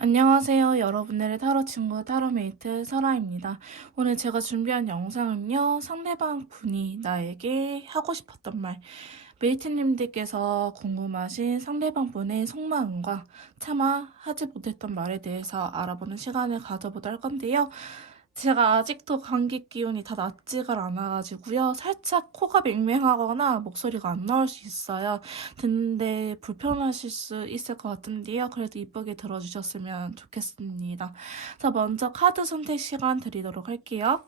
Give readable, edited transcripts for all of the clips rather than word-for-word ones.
안녕하세요. 여러분들의 타로 친구 타로메이트 설아입니다. 오늘 제가 준비한 영상은요. 상대방 분이 나에게 하고 싶었던 말, 메이트님들께서 궁금하신 상대방 분의 속마음과 차마 하지 못했던 말에 대해서 알아보는 시간을 가져보도록 할 건데요. 제가 아직도 감기 기운이 다 낫지가 않아가지고요. 살짝 코가 맹맹하거나 목소리가 안 나올 수 있어요. 듣는데 불편하실 수 있을 것 같은데요. 그래도 이쁘게 들어주셨으면 좋겠습니다. 자, 먼저 카드 선택 시간 드리도록 할게요.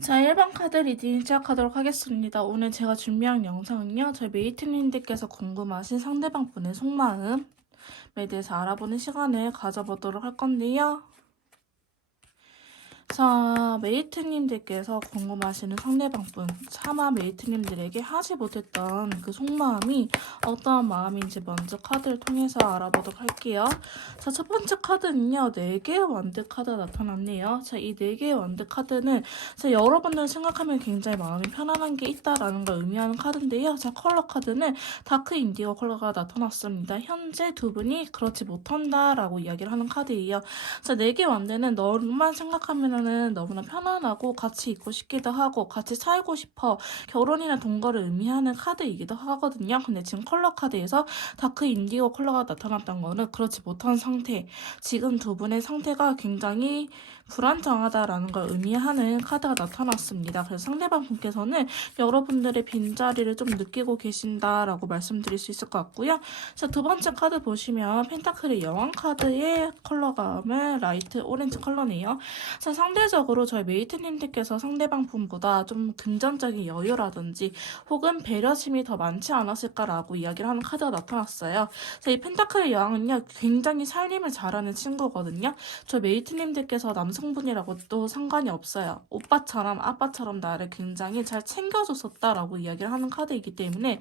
자, 1번 카드 리딩 시작하도록 하겠습니다. 오늘 제가 준비한 영상은요. 저희 메이트님들께서 궁금하신 상대방 분의 속마음에 대해서 알아보는 시간을 가져보도록 할 건데요. 자, 메이트님들께서 궁금하시는 상대방분, 차마 메이트님들에게 하지 못했던 그 속마음이 어떠한 마음인지 먼저 카드를 통해서 알아보도록 할게요. 자, 첫 번째 카드는요, 4개의 원드 카드가 나타났네요. 자, 이 4개의 원드 카드는 여러분들 생각하면 굉장히 마음이 편안한 게 있다라는 걸 의미하는 카드인데요. 자, 컬러 카드는 다크 인디고 컬러가 나타났습니다. 현재 두 분이 그렇지 못한다라고 이야기를 하는 카드예요. 자, 4개 원드는 너만 생각하면 너무나 편안하고 같이 있고 싶기도 하고 같이 살고 싶어 결혼이나 동거를 의미하는 카드이기도 하거든요. 근데 지금 컬러 카드에서 다크 인디고 컬러가 나타났던 거는 그렇지 못한 상태, 지금 두 분의 상태가 굉장히 불안정하다라는 걸 의미하는 카드가 나타났습니다. 그래서 상대방 분께서는 여러분들의 빈자리를 좀 느끼고 계신다라고 말씀드릴 수 있을 것 같고요. 자, 두 번째 카드 보시면 펜타클의 여왕 카드의 컬러감은 라이트 오렌지 컬러네요. 자, 상대적으로 저희 메이트님들께서 상대방 분보다 좀 금전적인 여유라든지 혹은 배려심이 더 많지 않았을까라고 이야기를 하는 카드가 나타났어요. 자, 이 펜타클의 여왕은요, 굉장히 살림을 잘하는 친구거든요. 저희 메이트님들께서 남성분이라고 또 상관이 없어요. 오빠처럼 아빠처럼 나를 굉장히 잘 챙겨줬었다라고 이야기를 하는 카드이기 때문에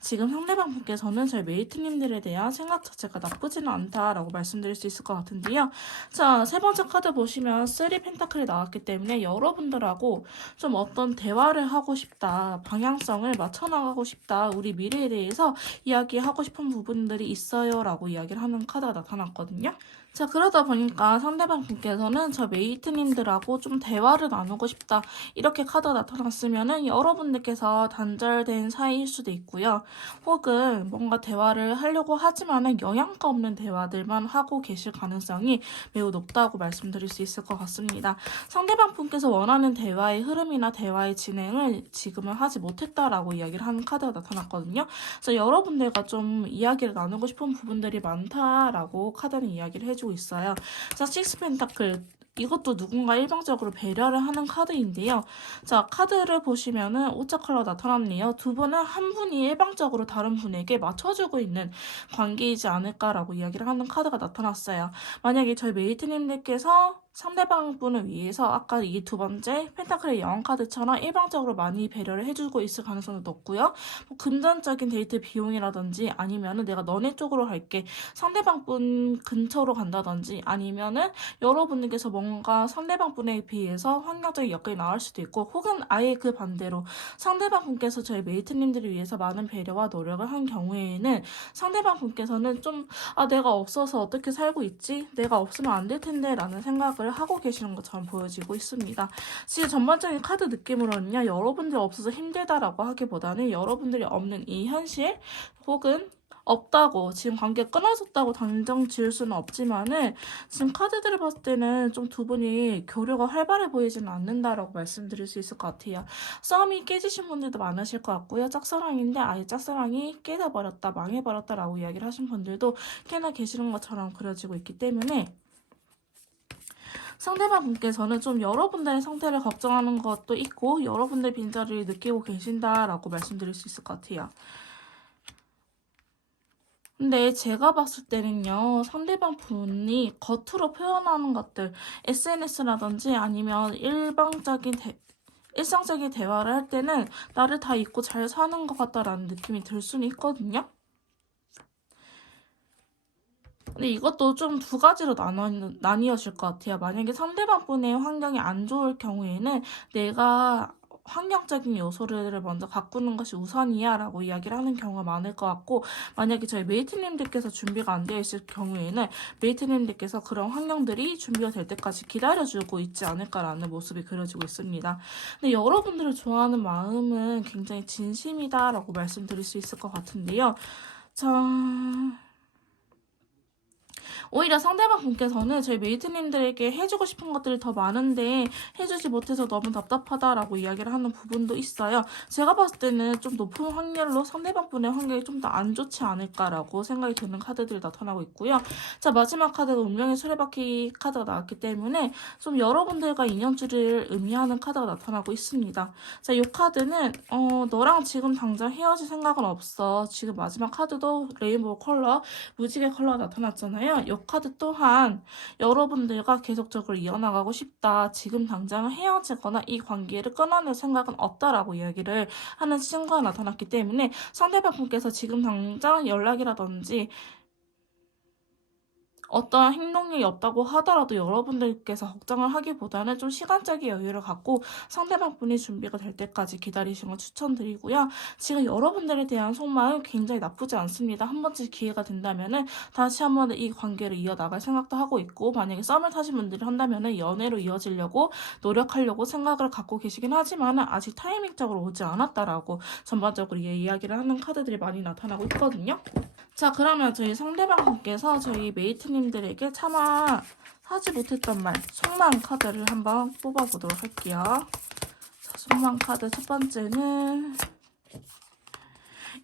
지금 상대방 분께서는 저희 메이트님들에 대한 생각 자체가 나쁘지는 않다라고 말씀드릴 수 있을 것 같은데요. 자, 세 번째 카드 보시면 3 펜타클이 나왔기 때문에 여러분들하고 좀 어떤 대화를 하고 싶다, 방향성을 맞춰나가고 싶다, 우리 미래에 대해서 이야기하고 싶은 부분들이 있어요 라고 이야기를 하는 카드가 나타났거든요. 자, 그러다 보니까 상대방 분께서는 저 메이트님들하고 좀 대화를 나누고 싶다, 이렇게 카드가 나타났으면은 여러분들께서 단절된 사이일 수도 있고요. 혹은 뭔가 대화를 하려고 하지만은 영양가 없는 대화들만 하고 계실 가능성이 매우 높다고 말씀드릴 수 있을 것 같습니다. 상대방 분께서 원하는 대화의 흐름이나 대화의 진행을 지금은 하지 못했다라고 이야기를 하는 카드가 나타났거든요. 그래서 여러분들과 좀 이야기를 나누고 싶은 부분들이 많다라고 카드는 이야기를 해주고 있어요. 자, 식스 펜타클, 이것도 누군가 일방적으로 배려를 하는 카드인데요. 자, 카드를 보시면은 오차 컬러 나타났네요. 두 분은 한 분이 일방적으로 다른 분에게 맞춰주고 있는 관계이지 않을까라고 이야기를 하는 카드가 나타났어요. 만약에 저희 메이트님들께서 상대방 분을 위해서 아까 이 두 번째 펜타클의 여왕 카드처럼 일방적으로 많이 배려를 해주고 있을 가능성도 높고요. 뭐 금전적인 데이트 비용이라든지 아니면은 내가 너네 쪽으로 갈게, 상대방 분 근처로 간다든지 아니면은 여러분들께서 뭔가 상대방 분에 비해서 환경적인 여건이 나을 수도 있고, 혹은 아예 그 반대로 상대방 분께서 저희 메이트님들을 위해서 많은 배려와 노력을 한 경우에는 상대방 분께서는 좀 내가 없어서 어떻게 살고 있지? 내가 없으면 안 될 텐데 라는 생각을 생각을 하고 계시는 것처럼 보여지고 있습니다. 지금 전반적인 카드 느낌으로는요. 여러분들 없어서 힘들다라고 하기보다는 여러분들이 없는 이 현실 혹은 없다고 지금 관계 끊어졌다고 당장 지을 수는 없지만은 지금 카드들을 봤을 때는 좀 두 분이 교류가 활발해 보이지는 않는다라고 말씀드릴 수 있을 것 같아요. 싸움이 깨지신 분들도 많으실 것 같고요. 짝사랑인데 아예 짝사랑이 깨져버렸다, 망해버렸다라고 이야기를 하신 분들도 꽤나 계시는 것처럼 그려지고 있기 때문에 상대방 분께서는 좀 여러분들의 상태를 걱정하는 것도 있고 여러분들 빈자리를 느끼고 계신다라고 말씀드릴 수 있을 것 같아요. 근데 제가 봤을 때는요, 상대방 분이 겉으로 표현하는 것들, SNS라든지 아니면 일상적인 대화를 할 때는 나를 다 잊고 잘 사는 것 같다라는 느낌이 들 수는 있거든요. 근데 이것도 좀 두 가지로 나뉘어질 것 같아요. 만약에 상대방 분의 환경이 안 좋을 경우에는 내가 환경적인 요소를 먼저 가꾸는 것이 우선이야 라고 이야기를 하는 경우가 많을 것 같고, 만약에 저희 메이트님들께서 준비가 안 되어 있을 경우에는 메이트님들께서 그런 환경들이 준비가 될 때까지 기다려주고 있지 않을까라는 모습이 그려지고 있습니다. 근데 여러분들을 좋아하는 마음은 굉장히 진심이다 라고 말씀드릴 수 있을 것 같은데요. 자, 오히려 상대방 분께서는 저희 메이트님들에게 해주고 싶은 것들이 더 많은데 해주지 못해서 너무 답답하다라고 이야기를 하는 부분도 있어요. 제가 봤을 때는 좀 높은 확률로 상대방 분의 환경이 좀 더 안 좋지 않을까라고 생각이 드는 카드들이 나타나고 있고요. 자, 마지막 카드가 운명의 수레바퀴 카드가 나왔기 때문에 좀 여러분들과 인연줄을 의미하는 카드가 나타나고 있습니다. 자, 이 카드는 너랑 지금 당장 헤어질 생각은 없어. 지금 마지막 카드도 레인보우 컬러, 무지개 컬러가 나타났잖아요. 이 카드 또한 여러분들과 계속적으로 이어나가고 싶다. 지금 당장 헤어지거나 이 관계를 끊어낼 생각은 없다라고 이야기를 하는 친구가 나타났기 때문에 상대방 분께서 지금 당장 연락이라든지 어떠한 행동력이 없다고 하더라도 여러분들께서 걱정을 하기보다는 좀 시간적인 여유를 갖고 상대방 분이 준비가 될 때까지 기다리시는 걸 추천드리고요. 지금 여러분들에 대한 속마음 굉장히 나쁘지 않습니다. 한 번쯤 기회가 된다면은 다시 한번 이 관계를 이어나갈 생각도 하고 있고, 만약에 썸을 타신 분들이 한다면은 연애로 이어지려고 노력하려고 생각을 갖고 계시긴 하지만 아직 타이밍적으로 오지 않았다라고 전반적으로 이야기를 하는 카드들이 많이 나타나고 있거든요. 자, 그러면 저희 상대방분께서 저희 메이트님들에게 차마 하지 못했던 말, 속마음 카드를 한번 뽑아보도록 할게요. 자, 속마음 카드 첫 번째는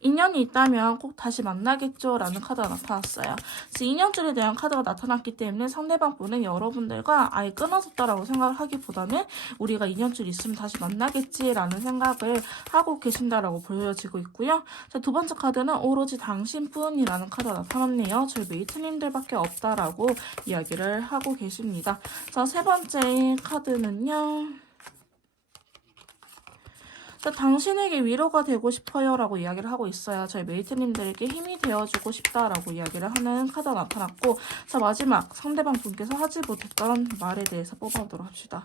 인연이 있다면 꼭 다시 만나겠죠 라는 카드가 나타났어요. 인연줄에 대한 카드가 나타났기 때문에 상대방 분은 여러분들과 아예 끊어졌다라고 생각을 하기보다는 우리가 인연줄이 있으면 다시 만나겠지라는 생각을 하고 계신다라고 보여지고 있고요. 자, 두 번째 카드는 오로지 당신뿐이라는 카드가 나타났네요. 저희 메이트님들밖에 없다라고 이야기를 하고 계십니다. 자, 세 번째 카드는요. 당신에게 위로가 되고 싶어요 라고 이야기를 하고 있어요. 저희 메이트님들에게 힘이 되어주고 싶다라고 이야기를 하는 카드가 나타났고, 자, 마지막 상대방 분께서 하지 못했던 말에 대해서 뽑아보도록 합시다.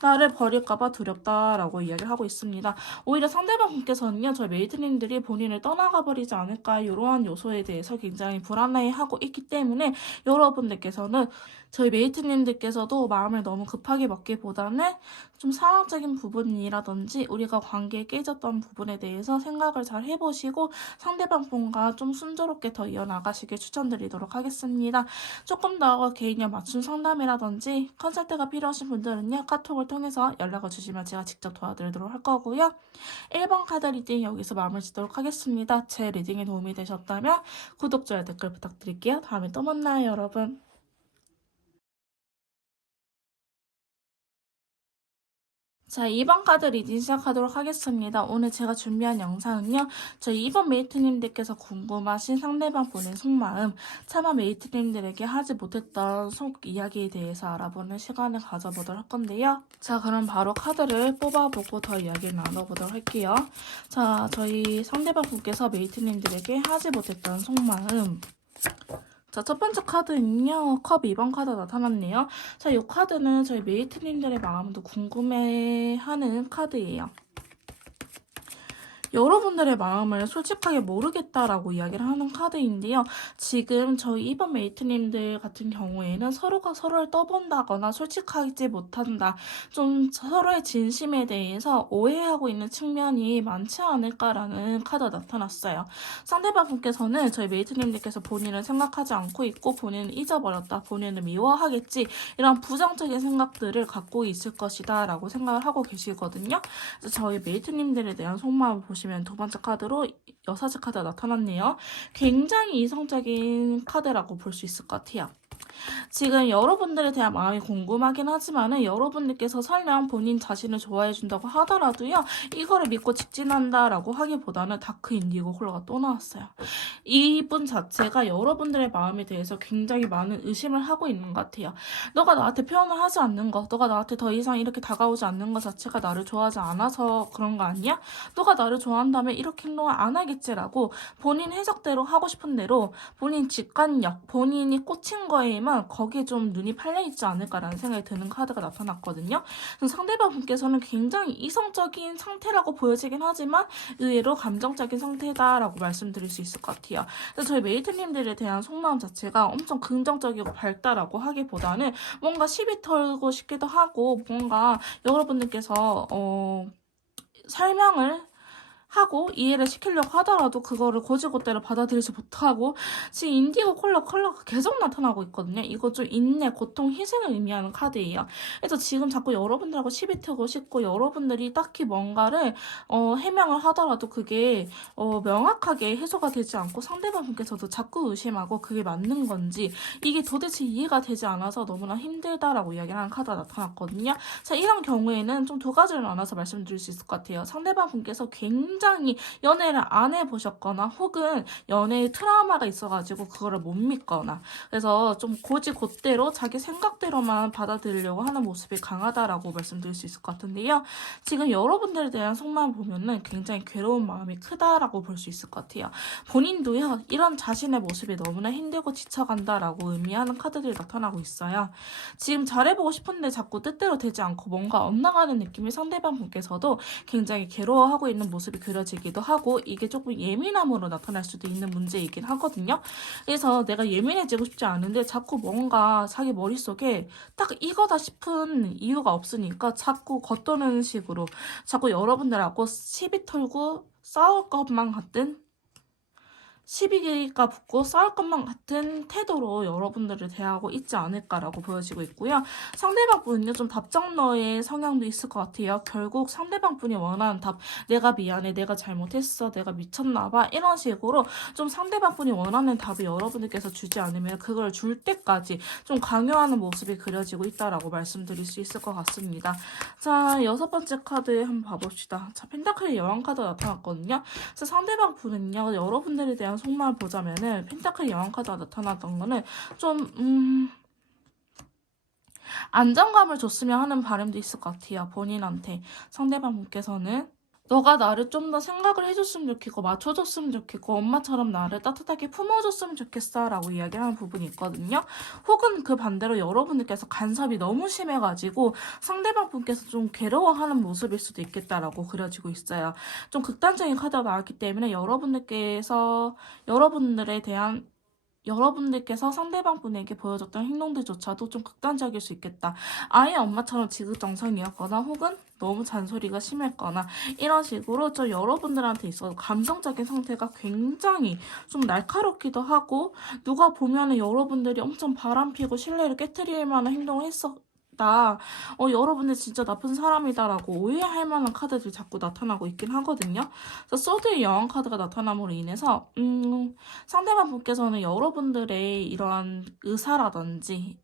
나를 버릴까봐 두렵다라고 이야기를 하고 있습니다. 오히려 상대방 분께서는요, 저희 메이트님들이 본인을 떠나가 버리지 않을까 이러한 요소에 대해서 굉장히 불안해하고 있기 때문에 여러분들께서는 저희 메이트님들께서도 마음을 너무 급하게 먹기보다는 좀 상황적인 부분이라든지 우리가 관계에 깨졌던 부분에 대해서 생각을 잘 해보시고 상대방 분과 좀 순조롭게 더 이어나가시길 추천드리도록 하겠습니다. 조금 더 개인형 맞춤 상담이라든지 컨설트가 필요하신 분들은요, 카톡을 통해서 연락을 주시면 제가 직접 도와드리도록 할 거고요. 1번 카드 리딩 여기서 마무리 짓도록 하겠습니다. 제 리딩에 도움이 되셨다면 구독, 좋아요, 댓글 부탁드릴게요. 다음에 또 만나요, 여러분. 자, 2번 카드 리딩 시작하도록 하겠습니다. 오늘 제가 준비한 영상은요, 저희 2번 메이트님들께서 궁금하신 상대방 분의 속마음, 차마 메이트님들에게 하지 못했던 속 이야기에 대해서 알아보는 시간을 가져보도록 할 건데요. 자, 그럼 바로 카드를 뽑아보고 더 이야기를 나눠보도록 할게요. 자, 저희 상대방 분께서 메이트님들에게 하지 못했던 속마음. 자, 첫 번째 카드는요, 컵 2번 카드 나타났네요. 자, 이 카드는 저희 메이트님들의 마음도 궁금해하는 카드예요. 여러분들의 마음을 솔직하게 모르겠다라고 이야기를 하는 카드인데요. 지금 저희 이번 메이트님들 같은 경우에는 서로가 서로를 떠본다거나 솔직하지 못한다. 좀 서로의 진심에 대해서 오해하고 있는 측면이 많지 않을까라는 카드가 나타났어요. 상대방 분께서는 저희 메이트님들께서 본인을 생각하지 않고 있고 본인은 잊어버렸다. 본인을 미워하겠지. 이런 부정적인 생각들을 갖고 있을 것이다 라고 생각을 하고 계시거든요. 그래서 저희 메이트님들에 대한 속마음을 보시면 두 번째 카드로 여사제 카드가 나타났네요. 굉장히 이성적인 카드라고 볼 수 있을 것 같아요. 지금 여러분들에 대한 마음이 궁금하긴 하지만은 여러분들께서 설령 본인 자신을 좋아해 준다고 하더라도요. 이거를 믿고 직진한다라고 하기보다는 다크 인디고 콜라가 또 나왔어요. 이분 자체가 여러분들의 마음에 대해서 굉장히 많은 의심을 하고 있는 것 같아요. 너가 나한테 표현을 하지 않는 거, 너가 나한테 더 이상 이렇게 다가오지 않는 것 자체가 나를 좋아하지 않아서 그런 거 아니야? 너가 나를 좋아한다면 이렇게 행동을 안 하겠지라고 본인 해석대로 하고 싶은 대로 본인 직관력, 본인이 꽂힌 거에만 거기에 좀 눈이 팔려있지 않을까라는 생각이 드는 카드가 나타났거든요. 상대방 분께서는 굉장히 이성적인 상태라고 보여지긴 하지만 의외로 감정적인 상태다라고 말씀드릴 수 있을 것 같아요. 그래서 저희 메이트님들에 대한 속마음 자체가 엄청 긍정적이고 밝다라고 하기보다는 뭔가 시비 털고 싶기도 하고 뭔가 여러분들께서 설명을 하고 이해를 시키려고 하더라도 그거를 고지고대로 받아들이지 못하고 지금 인디고 컬러가 계속 나타나고 있거든요. 이거 좀 인내, 고통, 희생을 의미하는 카드예요. 그래서 지금 자꾸 여러분들하고 시비 트고 싶고 여러분들이 딱히 뭔가를 해명을 하더라도 그게 명확하게 해소가 되지 않고 상대방 분께서도 자꾸 의심하고 그게 맞는 건지 이게 도대체 이해가 되지 않아서 너무나 힘들다라고 이야기를 하는 카드가 나타났거든요. 자, 이런 경우에는 좀 두 가지를 나눠서 말씀드릴 수 있을 것 같아요. 상대방 분께서 굉장히 연애를 안 해보셨거나 혹은 연애에 트라우마가 있어가지고 그거를 못 믿거나 그래서 좀 고지곧대로 자기 생각대로만 받아들이려고 하는 모습이 강하다라고 말씀드릴 수 있을 것 같은데요. 지금 여러분들에 대한 속마음 보면은 굉장히 괴로운 마음이 크다라고 볼 수 있을 것 같아요. 본인도요. 이런 자신의 모습이 너무나 힘들고 지쳐간다라고 의미하는 카드들이 나타나고 있어요. 지금 잘해보고 싶은데 자꾸 뜻대로 되지 않고 뭔가 엇나가는 느낌이 상대방 분께서도 굉장히 괴로워하고 있는 모습이 그려지기도 하고 이게 조금 예민함으로 나타날 수도 있는 문제이긴 하거든요. 그래서 내가 예민해지고 싶지 않은데 자꾸 뭔가 자기 머릿속에 딱 이거다 싶은 이유가 없으니까 자꾸 겉도는 식으로 자꾸 여러분들하고 시비 털고 싸울 것만 같은 시비가 붙고 싸울 것만 같은 태도로 여러분들을 대하고 있지 않을까라고 보여지고 있고요. 상대방 분은요, 좀 답정너의 성향도 있을 것 같아요. 결국 상대방 분이 원하는 답, 내가 미안해, 내가 잘못했어, 내가 미쳤나봐, 이런 식으로 좀 상대방 분이 원하는 답을 여러분들께서 주지 않으면 그걸 줄 때까지 좀 강요하는 모습이 그려지고 있다라고 말씀드릴 수 있을 것 같습니다. 자, 여섯 번째 카드 한번 봐봅시다. 자, 펜타클의 여왕 카드가 나타났거든요. 그래서 상대방 분은요, 여러분들에 대한 속마음을 보자면은 펜타클 여왕 카드가 나타났던 거는 좀 안정감을 줬으면 하는 바람도 있을 것 같아요. 본인한테. 상대방 분께서는 너가 나를 좀 더 생각을 해줬으면 좋겠고 맞춰줬으면 좋겠고 엄마처럼 나를 따뜻하게 품어줬으면 좋겠어 라고 이야기하는 부분이 있거든요. 혹은 그 반대로 여러분들께서 간섭이 너무 심해가지고 상대방 분께서 좀 괴로워하는 모습일 수도 있겠다라고 그려지고 있어요. 좀 극단적인 카드가 나왔기 때문에 여러분들께서 상대방 분에게 보여줬던 행동들조차도 좀 극단적일 수 있겠다. 아예 엄마처럼 지극정성이었거나 혹은 너무 잔소리가 심했거나 이런 식으로 좀 여러분들한테 있어서 감정적인 상태가 굉장히 좀 날카롭기도 하고 누가 보면은 여러분들이 엄청 바람피고 신뢰를 깨트릴 만한 행동을 여러분들 진짜 나쁜 사람이다라고 오해할 만한 카드들이 자꾸 나타나고 있긴 하거든요. 그래서 소드의 여왕 카드가 나타남으로 인해서 상대방 분께서는 여러분들의 이러한 의사라든지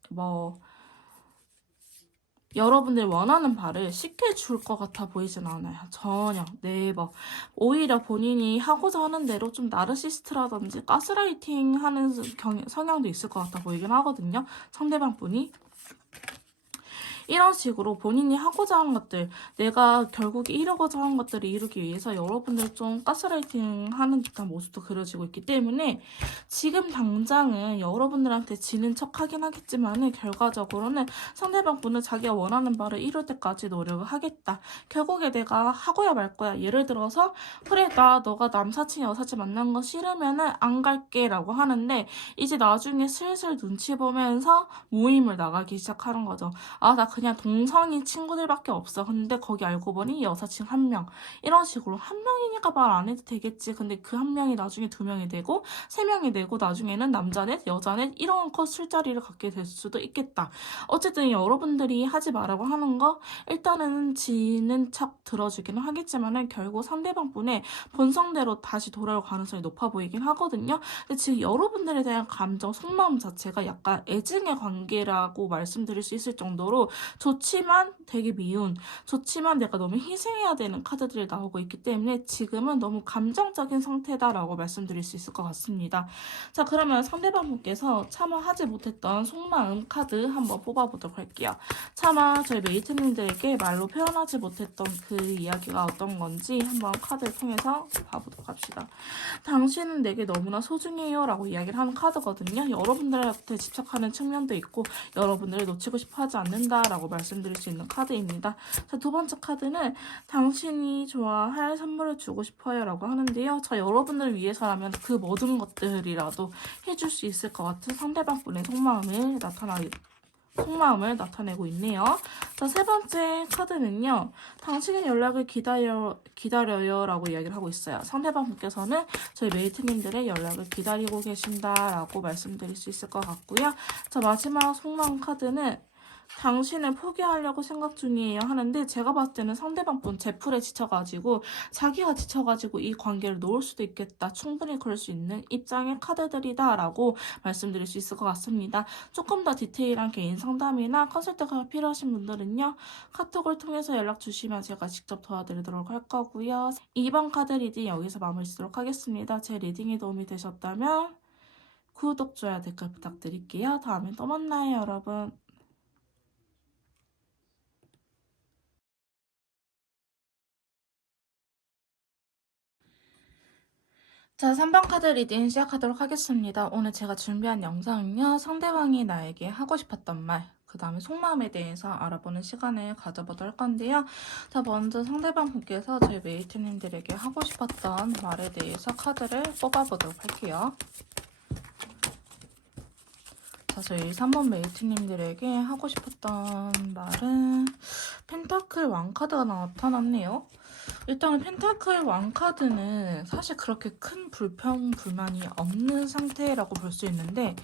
여러분들 원하는 바를 쉽게 줄 것 같아 보이진 않아요. 전혀. 네버. 오히려 본인이 하고자 하는 대로 좀 나르시스트라든지 가스라이팅 하는 성향도 있을 것 같아 보이긴 하거든요. 상대방 분이. 이런 식으로 본인이 하고자 하는 것들, 내가 결국에 이루고자 하는 것들을 이루기 위해서 여러분들 좀 가스라이팅 하는 듯한 모습도 그려지고 있기 때문에 지금 당장은 여러분들한테 지는 척 하긴 하겠지만은 결과적으로는 상대방 분은 자기가 원하는 바를 이룰 때까지 노력을 하겠다. 결국에 내가 하고야 말 거야. 예를 들어서 그래 나 너가 남사친 여사친 만난 거 싫으면은 안 갈게 라고 하는데 이제 나중에 슬슬 눈치 보면서 모임을 나가기 시작하는 거죠. 아 나 그냥 동성인 친구들밖에 없어. 근데 거기 알고 보니 여사친 한 명. 이런 식으로 한 명이니까 말 안 해도 되겠지. 근데 그 한 명이 나중에 두 명이 되고 세 명이 되고 나중에는 남자넷 여자넷 이런 컷 술자리를 갖게 될 수도 있겠다. 어쨌든 여러분들이 하지 말라고 하는 거 일단은 지는 척 들어주기는 하겠지만은 결국 상대방 분의 본성대로 다시 돌아올 가능성이 높아 보이긴 하거든요. 근데 지금 여러분들에 대한 감정, 속마음 자체가 약간 애증의 관계라고 말씀드릴 수 있을 정도로 좋지만 되게 미운, 좋지만 내가 너무 희생해야 되는 카드들이 나오고 있기 때문에 지금은 너무 감정적인 상태다라고 말씀드릴 수 있을 것 같습니다. 자, 그러면 상대방 분께서 차마 하지 못했던 속마음 카드 한번 뽑아보도록 할게요. 차마 저희 메이트님들에게 말로 표현하지 못했던 그 이야기가 어떤 건지 한번 카드를 통해서 봐보도록 합시다. 당신은 내게 너무나 소중해요 라고 이야기를 하는 카드거든요. 여러분들한테 집착하는 측면도 있고 여러분들을 놓치고 싶어 하지 않는다 라고 말씀드릴 수 있는 카드입니다. 자, 두 번째 카드는 당신이 좋아할 선물을 주고 싶어요 라고 하는데요. 자, 여러분들을 위해서라면 그 모든 것들이라도 해줄 수 있을 것 같은 상대방 분의 속마음을 나타내고 있네요. 자, 세 번째 카드는요. 당신의 연락을 기다려요 라고 이야기를 하고 있어요. 상대방 분께서는 저희 메이트님들의 연락을 기다리고 계신다 라고 말씀드릴 수 있을 것 같고요. 자, 마지막 속마음 카드는 당신을 포기하려고 생각 중이에요 하는데 제가 봤을 때는 상대방 분 제풀에 지쳐가지고 자기가 지쳐가지고 이 관계를 놓을 수도 있겠다. 충분히 그럴 수 있는 입장의 카드들이다 라고 말씀드릴 수 있을 것 같습니다. 조금 더 디테일한 개인 상담이나 컨설팅가 필요하신 분들은요. 카톡을 통해서 연락 주시면 제가 직접 도와드리도록 할 거고요. 2번 카드 리딩 여기서 마무리 짓도록 하겠습니다. 제 리딩이 도움이 되셨다면 구독, 좋아요, 댓글 부탁드릴게요. 다음에 또 만나요 여러분. 자, 3번 카드 리딩 시작하도록 하겠습니다. 오늘 제가 준비한 영상은요. 상대방이 나에게 하고 싶었던 말, 그 다음에 속마음에 대해서 알아보는 시간을 가져보도록 할 건데요. 자, 먼저 상대방 분께서 저희 메이트님들에게 하고 싶었던 말에 대해서 카드를 뽑아보도록 할게요. 자, 저희 3번 메이트님들에게 하고 싶었던 말은 펜타클 왕카드가 나타났네요. 일단은 펜타클 왕카드는 사실 그렇게 큰 불만이 없는 상태라고 볼 수 있는데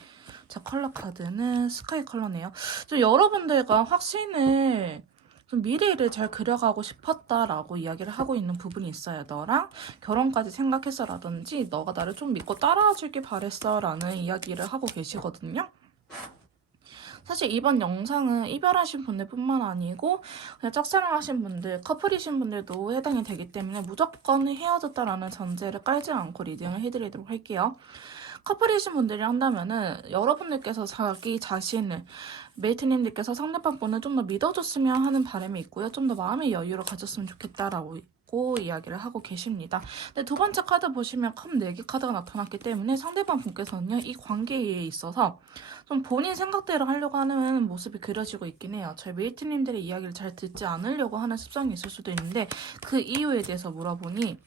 자, 컬러 카드는 스카이 컬러네요. 좀 여러분들과 확신을 좀 미래를 잘 그려가고 싶었다라고 이야기를 하고 있는 부분이 있어요. 너랑 결혼까지 생각해서라든지 너가 나를 좀 믿고 따라와주길 바랬어 라는 이야기를 하고 계시거든요. 사실 이번 영상은 이별하신 분들뿐만 아니고 그냥 짝사랑하신 분들, 커플이신 분들도 해당이 되기 때문에 무조건 헤어졌다라는 전제를 깔지 않고 리딩을 해드리도록 할게요. 커플이신 분들이 한다면은 여러분들께서 자기 자신을 메이트님들께서 상대방 분을 좀 더 믿어줬으면 하는 바람이 있고요. 좀 더 마음의 여유를 가졌으면 좋겠다라고 이야기를 하고 계십니다. 근데 두 번째 카드 보시면 컵 4개 카드가 나타났기 때문에 상대방 분께서는요. 이 관계에 있어서 좀 본인 생각대로 하려고 하는 모습이 그려지고 있긴 해요. 저희 메이트님들의 이야기를 잘 듣지 않으려고 하는 습성이 있을 수도 있는데 그 이유에 대해서 물어보니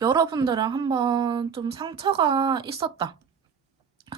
여러분들랑 한번 좀 상처가 있었다.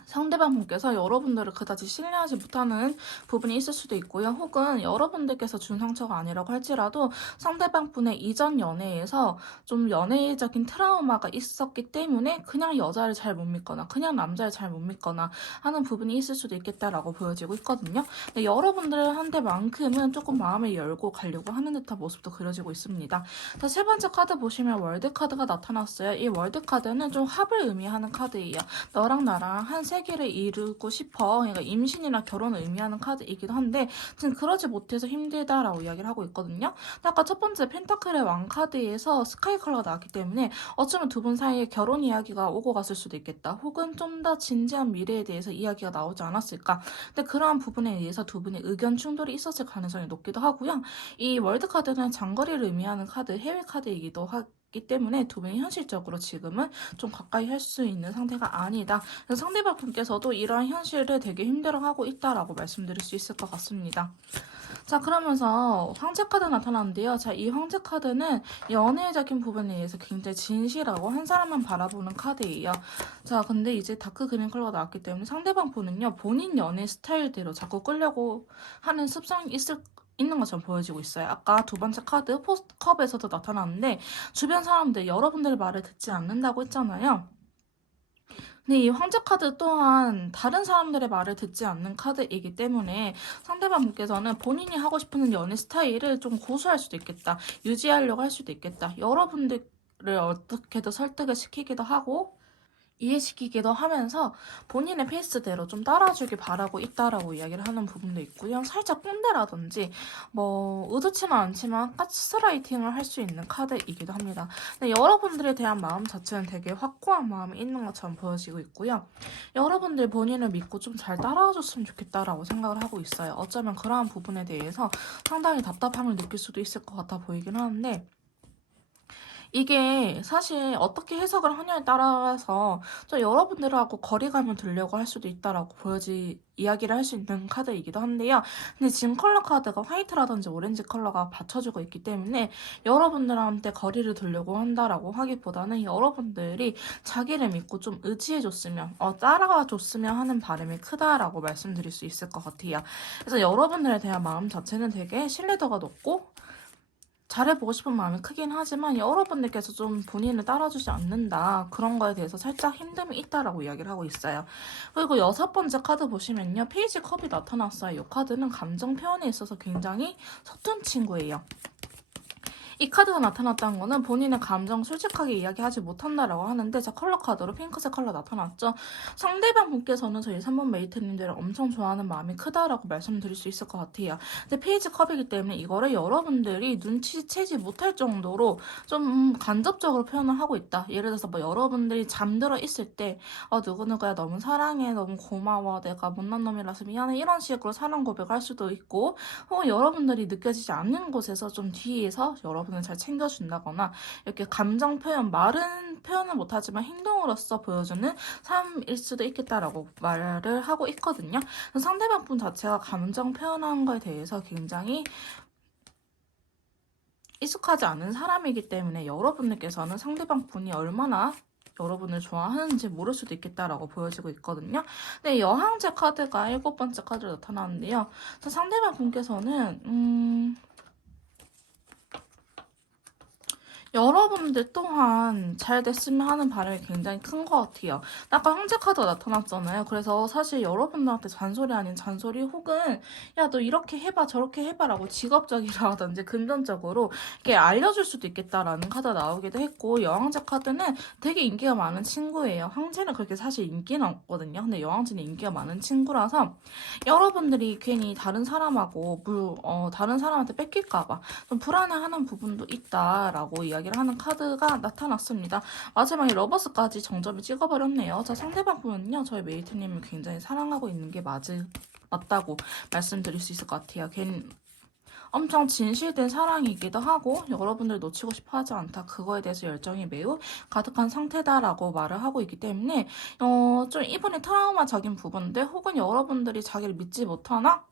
상대방 분께서 여러분들을 그다지 신뢰하지 못하는 부분이 있을 수도 있고요. 혹은 여러분들께서 준 상처가 아니라고 할지라도 상대방 분의 이전 연애에서 좀 연애적인 트라우마가 있었기 때문에 그냥 여자를 잘 못 믿거나 그냥 남자를 잘 못 믿거나 하는 부분이 있을 수도 있겠다라고 보여지고 있거든요. 근데 여러분들한테만큼은 조금 마음을 열고 가려고 하는 듯한 모습도 그려지고 있습니다. 자, 세 번째 카드 보시면 월드 카드가 나타났어요. 이 월드 카드는 좀 합을 의미하는 카드예요. 너랑 나랑 한 세기를 이루고 싶어. 그러니까 임신이나 결혼을 의미하는 카드이기도 한데 지금 그러지 못해서 힘들다라고 이야기를 하고 있거든요. 근데 아까 첫 번째 펜타클의 왕 카드에서 스카이 컬러가 나왔기 때문에 어쩌면 두 분 사이에 결혼 이야기가 오고 갔을 수도 있겠다. 혹은 좀 더 진지한 미래에 대해서 이야기가 나오지 않았을까. 근데 그러한 부분에 의해서 두 분의 의견 충돌이 있었을 가능성이 높기도 하고요. 이 월드 카드는 장거리를 의미하는 카드, 해외 카드이기도 하기 때문에 두 분이 현실적으로 지금은 좀 가까이 할 수 있는 상태가 아니다. 그래서 상대방 분께서도 이러한 현실을 되게 힘들어하고 있다라고 말씀드릴 수 있을 것 같습니다. 자, 그러면서 황제 카드 나타났는데요. 자, 이 황제 카드는 연애적인 부분에 의해서 굉장히 진실하고 한 사람만 바라보는 카드예요. 자, 근데 이제 다크 그린 컬러가 나왔기 때문에 상대방 분은요, 본인 연애 스타일대로 자꾸 끌려고 하는 습성이 있는 것처럼 보여지고 있어요. 아까 두 번째 카드 포스트컵에서도 나타났는데 주변 사람들 여러분들의 말을 듣지 않는다고 했잖아요. 근데 이 황제 카드 또한 다른 사람들의 말을 듣지 않는 카드이기 때문에 상대방 분께서는 본인이 하고 싶은 연애 스타일을 좀 고수할 수도 있겠다. 유지하려고 할 수도 있겠다. 여러분들을 어떻게든 설득을 시키기도 하고 이해시키기도 하면서 본인의 페이스대로 좀 따라주길 바라고 있다라고 이야기를 하는 부분도 있고요. 살짝 꼰대라든지 뭐 의도치는 않지만 가스라이팅을 할 수 있는 카드이기도 합니다. 근데 여러분들에 대한 마음 자체는 되게 확고한 마음이 있는 것처럼 보여지고 있고요. 여러분들 본인을 믿고 좀 잘 따라와줬으면 좋겠다라고 생각을 하고 있어요. 어쩌면 그러한 부분에 대해서 상당히 답답함을 느낄 수도 있을 것 같아 보이긴 하는데 이게 사실 어떻게 해석을 하냐에 따라서 좀 여러분들하고 거리감을 두려고 할 수도 있다라고 이야기를 할 수 있는 카드이기도 한데요. 근데 지금 컬러 카드가 화이트라든지 오렌지 컬러가 받쳐주고 있기 때문에 여러분들한테 거리를 두려고 한다라고 하기보다는 여러분들이 자기를 믿고 좀 의지해줬으면, 따라가줬으면 하는 바람이 크다라고 말씀드릴 수 있을 것 같아요. 그래서 여러분들에 대한 마음 자체는 되게 신뢰도가 높고 잘해보고 싶은 마음이 크긴 하지만 여러분들께서 좀 본인을 따라주지 않는다. 그런 거에 대해서 살짝 힘듦이 있다라고 이야기를 하고 있어요. 그리고 여섯 번째 카드 보시면요. 페이지 컵이 나타났어요. 이 카드는 감정 표현에 있어서 굉장히 서툰 친구예요. 이 카드가 나타났다는 거는 본인의 감정 솔직하게 이야기하지 못한다라고 하는데 자 컬러 카드로 핑크색 컬러 나타났죠. 상대방 분께서는 저희 3번 메이트님들을 엄청 좋아하는 마음이 크다라고 말씀드릴 수 있을 것 같아요. 근데 페이지 컵이기 때문에 이거를 여러분들이 눈치채지 못할 정도로 좀 간접적으로 표현을 하고 있다. 예를 들어서 뭐 여러분들이 잠들어 있을 때 누구누구야 너무 사랑해 너무 고마워 내가 못난 놈이라서 미안해 이런 식으로 사랑 고백할 수도 있고 혹은 여러분들이 느껴지지 않는 곳에서 좀 뒤에서 여러분을 잘 챙겨준다거나 이렇게 감정 표현, 말은 표현을 못하지만 행동으로서 보여주는 삶일 수도 있겠다라고 말을 하고 있거든요. 상대방 분 자체가 감정 표현하는 거에 대해서 굉장히 익숙하지 않은 사람이기 때문에 여러분들께서는 상대방 분이 얼마나 여러분을 좋아하는지 모를 수도 있겠다라고 보여지고 있거든요. 근데 여왕제 카드가 7번째 카드로 나타나는데요. 상대방 분께서는 여러분들 또한 잘 됐으면 하는 바람이 굉장히 큰 것 같아요. 아까 황제 카드가 나타났잖아요. 그래서 사실 여러분들한테 잔소리 아닌 잔소리 혹은 야 너 이렇게 해봐 저렇게 해봐라고 직업적이라든지 금전적으로 이렇게 알려줄 수도 있겠다라는 카드가 나오기도 했고 여왕제 카드는 되게 인기가 많은 친구예요. 황제는 그렇게 사실 인기는 없거든요. 근데 여왕제는 인기가 많은 친구라서 여러분들이 괜히 다른 사람하고 다른 사람한테 뺏길까봐 좀 불안해하는 부분도 있다라고 이야기를 하는 카드가 나타났습니다. 마지막에 러버스까지 정점을 찍어버렸네요. 자, 상대방 분은요, 저희 메이트님을 굉장히 사랑하고 있는 게 맞다고 말씀드릴 수 있을 것 같아요. 엄청 진실된 사랑이기도 하고 여러분들 놓치고 싶어 하지 않다. 그거에 대해서 열정이 매우 가득한 상태다라고 말을 하고 있기 때문에 좀 이분의 트라우마적인 부분들 혹은 여러분들이 자기를 믿지 못하나?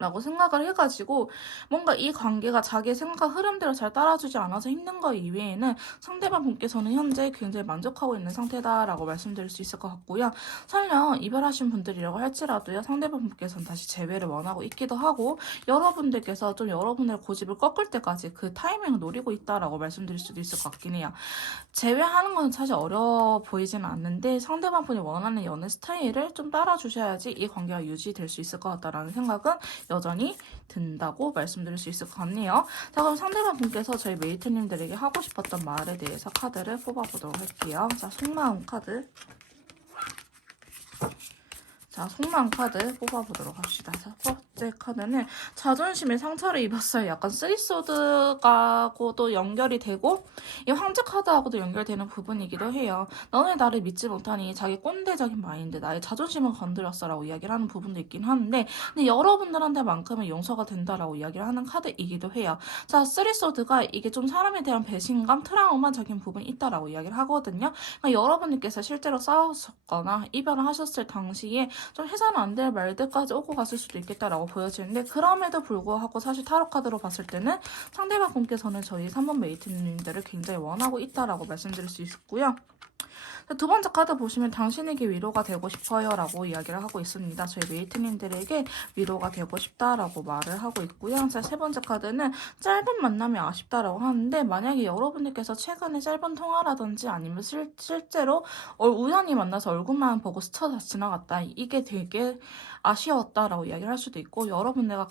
라고 생각을 해가지고 뭔가 이 관계가 자기의 생각 흐름대로 잘 따라주지 않아서 힘든 거 이외에는 상대방 분께서는 현재 굉장히 만족하고 있는 상태다라고 말씀드릴 수 있을 것 같고요. 설령 이별하신 분들이라고 할지라도요. 상대방 분께서는 다시 재회를 원하고 있기도 하고 여러분들께서 좀 여러분의 고집을 꺾을 때까지 그 타이밍을 노리고 있다라고 말씀드릴 수도 있을 것 같긴 해요. 재회하는 건 사실 어려워 보이지는 않는데 상대방 분이 원하는 연애 스타일을 좀 따라주셔야지 이 관계가 유지될 수 있을 것 같다라는 생각은 여전히 든다고 말씀드릴 수 있을 것 같네요. 자, 그럼 상대방 분께서 저희 메이트님들에게 하고 싶었던 말에 대해서 카드를 뽑아보도록 할게요. 자, 속마음 카드. 자, 속마음 카드 뽑아보도록 합시다. 첫 번째 카드는 자존심에 상처를 입었어요. 약간 쓰리소드하고도 연결이 되고 이 황제 카드하고도 연결되는 부분이기도 해요. 너는 나를 믿지 못하니 자기 꼰대적인 마인드, 나의 자존심을 건드렸어 라고 이야기를 하는 부분도 있긴 하는데 근데 여러분들한테만큼은 용서가 된다라고 이야기를 하는 카드이기도 해요. 자, 쓰리소드가 이게 좀 사람에 대한 배신감, 트라우마적인 부분이 있다라고 이야기를 하거든요. 그러니까 여러분들께서 실제로 싸우셨거나 이별을 하셨을 당시에 좀 해서는 안 될 말들까지 오고 갔을 수도 있겠다라고 보여지는데 그럼에도 불구하고 사실 타로 카드로 봤을 때는 상대방 분께서는 저희 3번 메이트님들을 굉장히 원하고 있다라고 말씀드릴 수 있고요. 두 번째 카드 보시면 당신에게 위로가 되고 싶어요 라고 이야기를 하고 있습니다. 저희 메이트님들에게 위로가 되고 싶다라고 말을 하고 있고요. 자, 세 번째 카드는 짧은 만남이 아쉽다라고 하는데 만약에 여러분들께서 최근에 짧은 통화라든지 아니면 실제로 우연히 만나서 얼굴만 보고 스쳐 지나갔다. 이게 되게 아쉬웠다라고 이야기를 할 수도 있고 여러분들과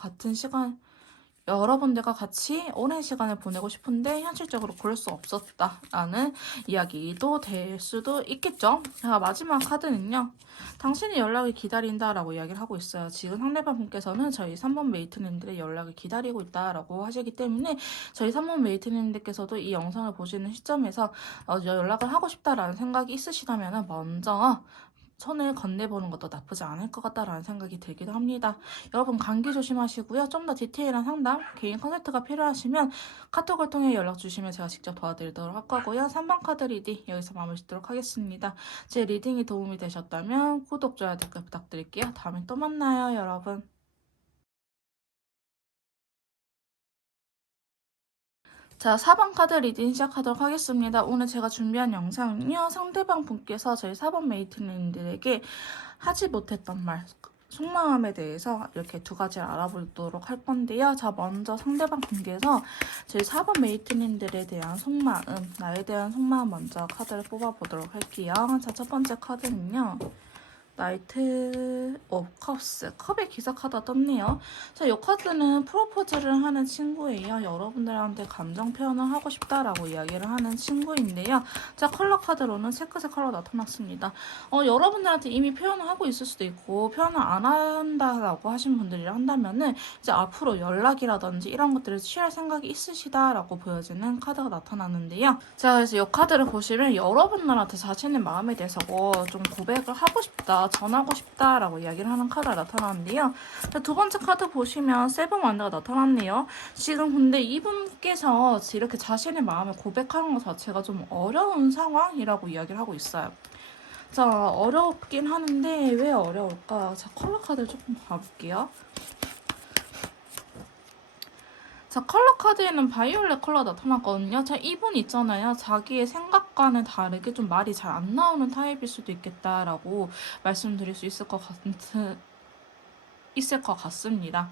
같이 오랜 시간을 보내고 싶은데 현실적으로 그럴 수 없었다라는 이야기도 될 수도 있겠죠. 자, 마지막 카드는요. 당신이 연락을 기다린다라고 이야기를 하고 있어요. 지금 상대방 분께서는 저희 3번 메이트님들의 연락을 기다리고 있다라고 하시기 때문에 저희 3번 메이트님들께서도 이 영상을 보시는 시점에서 연락을 하고 싶다라는 생각이 있으시다면 먼저 손을 건네보는 것도 나쁘지 않을 것 같다라는 생각이 들기도 합니다. 여러분 감기 조심하시고요. 좀 더 디테일한 상담, 개인 컨설트가 필요하시면 카톡을 통해 연락 주시면 제가 직접 도와드리도록 할 거고요. 3번 카드 리딩 여기서 마무리 짓도록 하겠습니다. 제 리딩이 도움이 되셨다면 구독, 좋아요, 댓글 부탁드릴게요. 다음에 또 만나요, 여러분. 자, 4번 카드 리딩 시작하도록 하겠습니다. 오늘 제가 준비한 영상은요. 상대방 분께서 저희 4번 메이트님들에게 하지 못했던 말, 속마음에 대해서 이렇게 두 가지를 알아보도록 할 건데요. 자, 먼저 상대방 분께서 저희 4번 메이트님들에 대한 속마음, 나에 대한 속마음 먼저 카드를 뽑아보도록 할게요. 자, 첫 번째 카드는요. 나이트 오브 컵스, 컵의 기사 카드가 떴네요. 자, 이 카드는 프로포즈를 하는 친구예요. 여러분들한테 감정 표현을 하고 싶다라고 이야기를 하는 친구인데요. 자, 컬러 카드로는 체크색 컬러 나타났습니다. 여러분들한테 이미 표현을 하고 있을 수도 있고 표현을 안 한다라고 하신 분들이 한다면은 이제 앞으로 연락이라든지 이런 것들을 취할 생각이 있으시다라고 보여지는 카드가 나타났는데요. 자, 그래서 이 카드를 보시면 여러분들한테 자신의 마음에 대해서 좀 고백을 하고 싶다, 전하고 싶다라고 이야기를 하는 카드가 나타나는데요. 자, 두 번째 카드 보시면 세븐 완드가 나타났네요. 지금 근데 이분께서 이렇게 자신의 마음을 고백하는 것 자체가 좀 어려운 상황이라고 이야기를 하고 있어요. 자, 어렵긴 하는데 왜 어려울까? 자, 컬러 카드를 조금 봐볼게요. 자, 컬러 카드에는 바이올렛 컬러 나타났거든요. 자, 이분 있잖아요. 자기의 생각과는 다르게 좀 말이 잘 안 나오는 타입일 수도 있겠다라고 말씀드릴 수 있을 것 같습니다.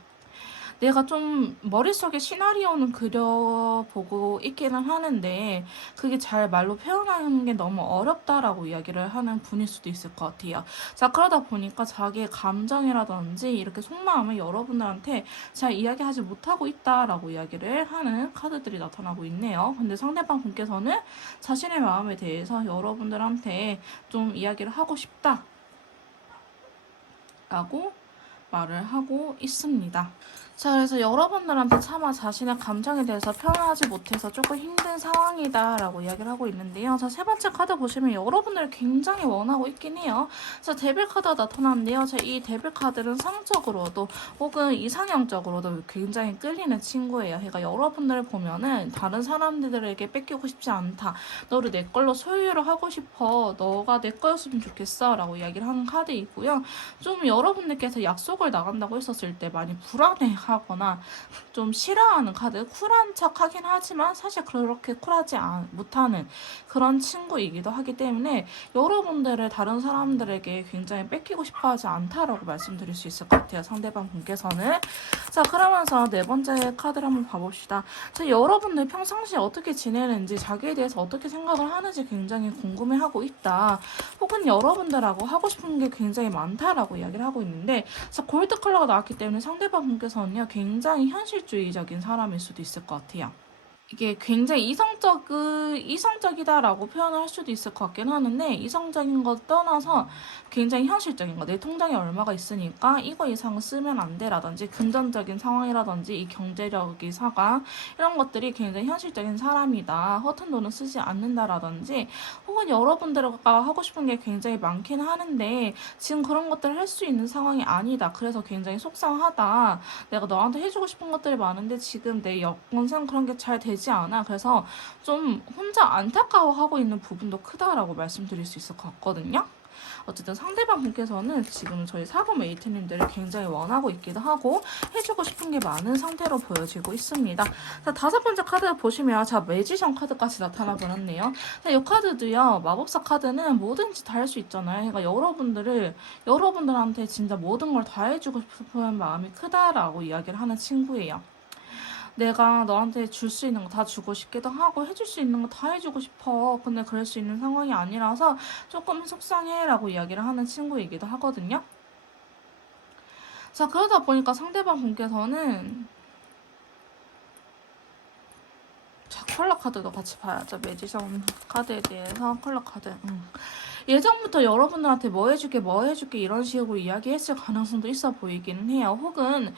내가 좀 머릿속에 시나리오는 그려보고 있기는 하는데 그게 잘 말로 표현하는 게 너무 어렵다라고 이야기를 하는 분일 수도 있을 것 같아요. 자, 그러다 보니까 자기의 감정이라든지 이렇게 속마음을 여러분들한테 잘 이야기하지 못하고 있다라고 이야기를 하는 카드들이 나타나고 있네요. 근데 상대방 분께서는 자신의 마음에 대해서 여러분들한테 좀 이야기를 하고 싶다 라고 말을 하고 있습니다. 자, 그래서 여러분들한테 차마 자신의 감정에 대해서 표현하지 못해서 조금 힘든 상황이다라고 이야기를 하고 있는데요. 자, 세 번째 카드 보시면 여러분들 굉장히 원하고 있긴 해요. 자, 데빌 카드가 나타났는데요. 자, 이 데빌 카드는 성적으로도 혹은 이상형적으로도 굉장히 끌리는 친구예요. 그러니까 여러분들을 보면은 다른 사람들에게 뺏기고 싶지 않다. 너를 내 걸로 소유를 하고 싶어. 너가 내 거였으면 좋겠어. 라고 이야기를 하는 카드이고요. 좀 여러분들께서 약속을 나간다고 했었을 때 많이 불안해 하거나 좀 싫어하는 카드, 쿨한 척 하긴 하지만 사실 그렇게 쿨하지 못하는 그런 친구이기도 하기 때문에 여러분들을 다른 사람들에게 굉장히 뺏기고 싶어 하지 않다라고 말씀드릴 수 있을 것 같아요. 상대방 분께서는. 자, 그러면서 네 번째 카드를 한번 봐봅시다. 자, 여러분들 평상시에 어떻게 지내는지 자기에 대해서 어떻게 생각을 하는지 굉장히 궁금해하고 있다. 혹은 여러분들하고 하고 싶은 게 굉장히 많다라고 이야기를 하고 있는데 자, 골드 컬러가 나왔기 때문에 상대방 분께서는요 굉장히 현실주의적인 사람일 수도 있을 것 같아요. 이게 굉장히 이성적이다라고 표현을 할 수도 있을 것 같긴 하는데, 이성적인 거 떠나서 굉장히 현실적인 거, 내 통장에 얼마가 있으니까 이거 이상 쓰면 안 돼라든지, 금전적인 상황이라든지, 이 경제력이 사가, 이런 것들이 굉장히 현실적인 사람이다, 허튼 돈은 쓰지 않는다라든지, 혹은 여러분들과 하고 싶은 게 굉장히 많긴 하는데 지금 그런 것들을 할 수 있는 상황이 아니다, 그래서 굉장히 속상하다, 내가 너한테 해주고 싶은 것들이 많은데 지금 내 여건상 그런 게 잘 되지 않아, 그래서 좀 혼자 안타까워하고 있는 부분도 크다라고 말씀드릴 수 있을 것 같거든요. 어쨌든 상대방 분께서는 지금 저희 사고 메이트님들을 굉장히 원하고 있기도 하고 해주고 싶은 게 많은 상태로 보여지고 있습니다. 자, 5번째 카드 보시면, 자, 매지션 카드까지 나타나 버렸네요. 자, 이 카드도요, 마법사 카드는 뭐든지 다 할 수 있잖아요. 그러니까 여러분들한테 진짜 모든 걸 다 해주고 싶은 마음이 크다라고 이야기를 하는 친구예요. 내가 너한테 줄 수 있는 거 다 주고 싶기도 하고 해줄 수 있는 거 다 해주고 싶어. 근데 그럴 수 있는 상황이 아니라서 조금 속상해라고 이야기를 하는 친구이기도 하거든요. 자, 그러다 보니까 상대방 분께서는, 자, 컬러 카드도 같이 봐야죠. 매지션 카드에 대해서 컬러 카드. 예전부터 여러분들한테 뭐 해줄게 이런 식으로 이야기했을 가능성도 있어 보이기는 해요. 혹은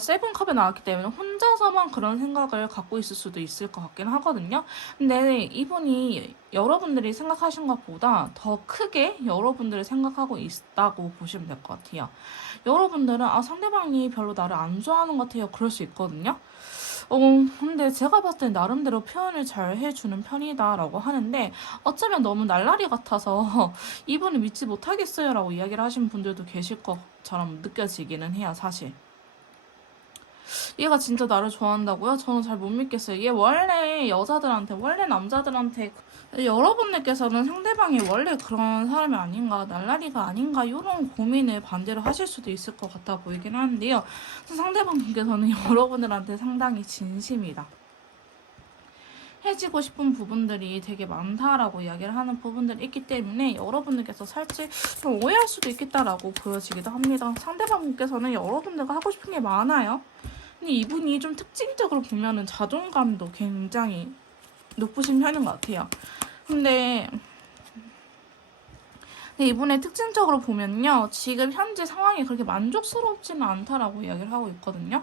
세븐컵에 나왔기 때문에 혼자서만 그런 생각을 갖고 있을 수도 있을 것 같긴 하거든요. 근데 이분이 여러분들이 생각하신 것보다 더 크게 여러분들을 생각하고 있다고 보시면 될 것 같아요. 여러분들은 상대방이 별로 나를 안 좋아하는 것 같아요, 그럴 수 있거든요. 근데 제가 봤을 때 나름대로 표현을 잘 해주는 편이다라고 하는데, 어쩌면 너무 날라리 같아서 이분을 믿지 못하겠어요 라고 이야기를 하신 분들도 계실 것처럼 느껴지기는 해요, 사실. 얘가 진짜 나를 좋아한다고요? 저는 잘 못 믿겠어요. 얘 원래 남자들한테, 여러분들께서는 상대방이 원래 그런 사람이 아닌가, 날라리가 아닌가, 이런 고민을 반대로 하실 수도 있을 것 같아 보이긴 하는데요. 상대방분께서는 여러분들한테 상당히 진심이다, 해지고 싶은 부분들이 되게 많다라고 이야기를 하는 부분들이 있기 때문에 여러분들께서 살짝 좀 오해할 수도 있겠다라고 보여지기도 합니다. 상대방분께서는 여러분들과 하고 싶은 게 많아요. 근데 이분이 좀 특징적으로 보면은 자존감도 굉장히 높으신 편인 것 같아요. 근데 이분의 특징적으로 보면요, 지금 현재 상황이 그렇게 만족스럽지는 않다라고 이야기를 하고 있거든요.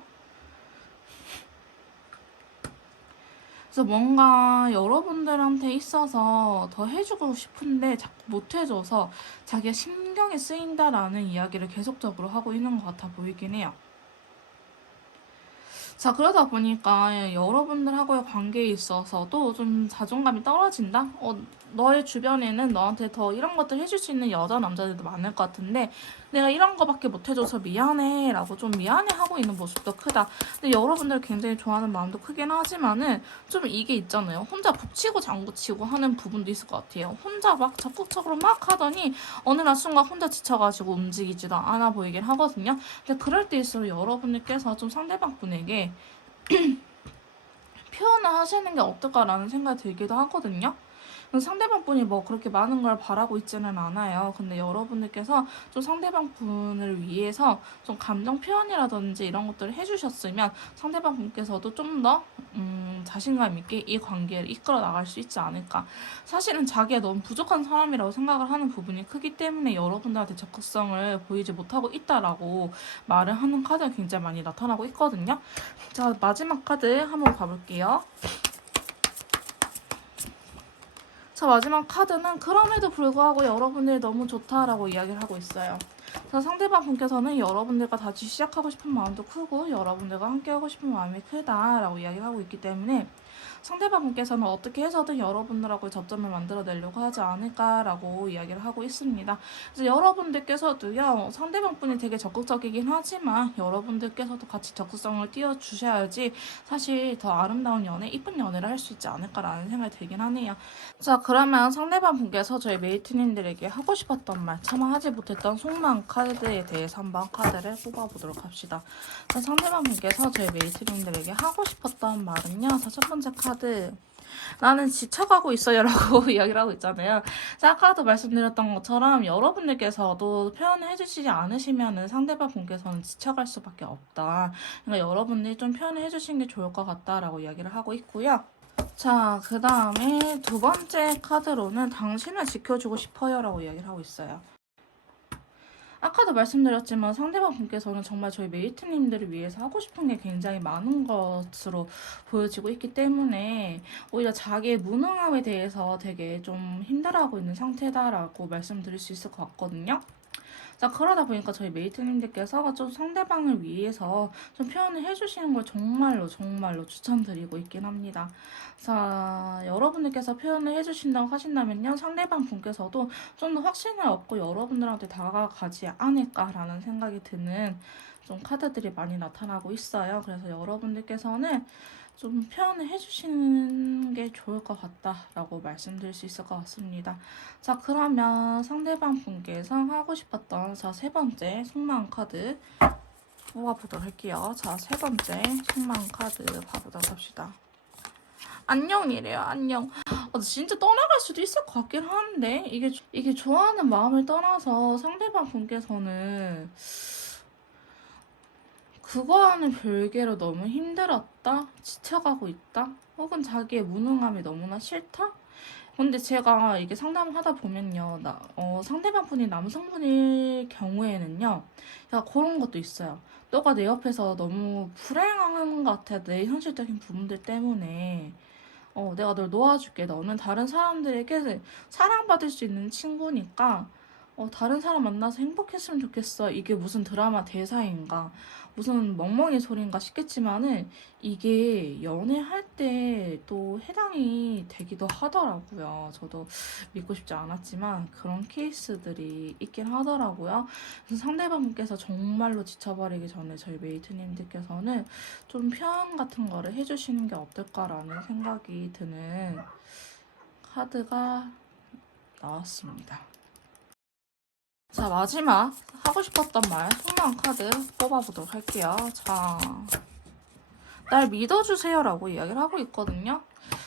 그래서 뭔가 여러분들한테 있어서 더 해주고 싶은데 자꾸 못 해줘서 자기가 신경이 쓰인다라는 이야기를 계속적으로 하고 있는 것 같아 보이긴 해요. 자, 그러다 보니까 여러분들하고의 관계에 있어서도 좀 자존감이 떨어진다? 너의 주변에는 너한테 더 이런 것들 해줄 수 있는 여자, 남자들도 많을 것 같은데 내가 이런 거밖에 못 해줘서 미안해 라고 좀 미안해하고 있는 모습도 크다. 근데 여러분들 굉장히 좋아하는 마음도 크긴 하지만은 좀 이게 있잖아요. 혼자 북치고 장구치고 하는 부분도 있을 것 같아요. 혼자 막 적극적으로 막 하더니 어느 날 순간 혼자 지쳐가지고 움직이지도 않아 보이긴 하거든요. 근데 그럴 때일수록 여러분들께서 좀 상대방 분에게 표현을 하시는 게 어떨까라는 생각이 들기도 하거든요. 상대방 분이 뭐 그렇게 많은 걸 바라고 있지는 않아요. 근데 여러분들께서 좀 상대방 분을 위해서 좀 감정 표현이라든지 이런 것들을 해주셨으면 상대방 분께서도 좀 더 자신감 있게 이 관계를 이끌어 나갈 수 있지 않을까. 사실은 자기가 너무 부족한 사람이라고 생각을 하는 부분이 크기 때문에 여러분들한테 적극성을 보이지 못하고 있다라고 말을 하는 카드가 굉장히 많이 나타나고 있거든요. 자, 마지막 카드 한번 봐볼게요. 자, 마지막 카드는 그럼에도 불구하고 여러분들이 너무 좋다라고 이야기를 하고 있어요. 자, 상대방 분께서는 여러분들과 다시 시작하고 싶은 마음도 크고 여러분들과 함께하고 싶은 마음이 크다라고 이야기를 하고 있기 때문에 상대방 분께서는 어떻게 해서든 여러분들하고 접점을 만들어내려고 하지 않을까라고 이야기를 하고 있습니다. 그래서 여러분들께서도요, 상대방 분이 되게 적극적이긴 하지만 여러분들께서도 같이 적극성을 띄워주셔야지 사실 더 아름다운 연애, 이쁜 연애를 할 수 있지 않을까라는 생각이 들긴 하네요. 자, 그러면 상대방 분께서 저희 메이트님들에게 하고 싶었던 말, 차마 하지 못했던 속마음 카드에 대해서 한번 카드를 뽑아보도록 합시다. 자, 상대방 분께서 저희 메이트님들에게 하고 싶었던 말은요. 자, 첫 번째 카드. 나는 지쳐가고 있어요 라고 이야기를 하고 있잖아요. 자, 아까도 말씀드렸던 것처럼 여러분들께서도 표현을 해주시지 않으시면 상대방 분께서는 지쳐갈 수밖에 없다. 그러니까 여러분들이 좀 표현을 해주시는 게 좋을 것 같다라고 이야기를 하고 있고요. 자, 그 다음에 두 번째 카드로는 당신을 지켜주고 싶어요 라고 이야기를 하고 있어요. 아까도 말씀드렸지만 상대방 분께서는 정말 저희 메이트님들을 위해서 하고 싶은 게 굉장히 많은 것으로 보여지고 있기 때문에 오히려 자기의 무능함에 대해서 되게 좀 힘들어하고 있는 상태다라고 말씀드릴 수 있을 것 같거든요. 자, 그러다 보니까 저희 메이트님들께서 좀 상대방을 위해서 좀 표현을 해주시는 걸 정말로 추천드리고 있긴 합니다. 자, 여러분들께서 표현을 해주신다고 하신다면요, 상대방 분께서도 좀 더 확신을 얻고 여러분들한테 다가가지 않을까라는 생각이 드는 좀 카드들이 많이 나타나고 있어요. 그래서 여러분들께서는 좀 표현을 해주시는 게 좋을 것 같다라고 말씀드릴 수 있을 것 같습니다. 자, 그러면 상대방 분께서 하고 싶었던 세 번째 속마음 카드 뽑아보도록 할게요. 자, 세 번째 속마음 카드 봐보도록 합시다. 안녕이래요. 안녕. 진짜 떠나갈 수도 있을 것 같긴 한데 이게 좋아하는 마음을 떠나서 상대방 분께서는 그거와는 별개로 너무 힘들었다, 지쳐가고 있다, 혹은 자기의 무능함이 너무나 싫다. 근데 제가 이게 상담을 하다 보면요, 상대방 분이 남성분일 경우에는요, 야, 그런 것도 있어요. 너가 내 옆에서 너무 불행한 것 같아. 내 현실적인 부분들 때문에. 내가 널 놓아줄게. 너는 다른 사람들에게 사랑받을 수 있는 친구니까, 다른 사람 만나서 행복했으면 좋겠어. 이게 무슨 드라마 대사인가, 무슨 멍멍이 소리인가 싶겠지만은, 이게 연애할 때 또 해당이 되기도 하더라고요. 저도 믿고 싶지 않았지만, 그런 케이스들이 있긴 하더라고요. 그래서 상대방께서 정말로 지쳐버리기 전에 저희 메이트님들께서는 좀 표현 같은 거를 해주시는 게 어떨까라는 생각이 드는 카드가 나왔습니다. 자, 마지막 하고 싶었던 말 속마음 카드 뽑아보도록 할게요. 자, 날 믿어주세요 라고 이야기를 하고 있거든요.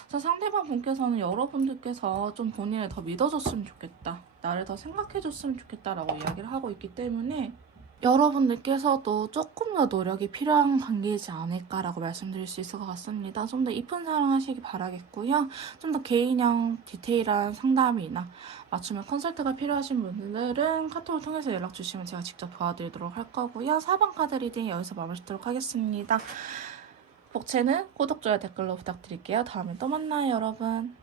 자, 상대방 분께서는 여러분들께서 좀 본인을 더 믿어줬으면 좋겠다, 나를 더 생각해줬으면 좋겠다 라고 이야기를 하고 있기 때문에 여러분들께서도 조금 더 노력이 필요한 관계이지 않을까라고 말씀드릴 수 있을 것 같습니다. 좀 더 이쁜 사랑하시기 바라겠고요. 좀 더 개인형 디테일한 상담이나 맞춤형 컨설트가 필요하신 분들은 카톡을 통해서 연락 주시면 제가 직접 도와드리도록 할 거고요. 4번 카드 리딩 여기서 마무리 짓도록 하겠습니다. 복채는 구독, 좋아요, 댓글로 부탁드릴게요. 다음에 또 만나요, 여러분.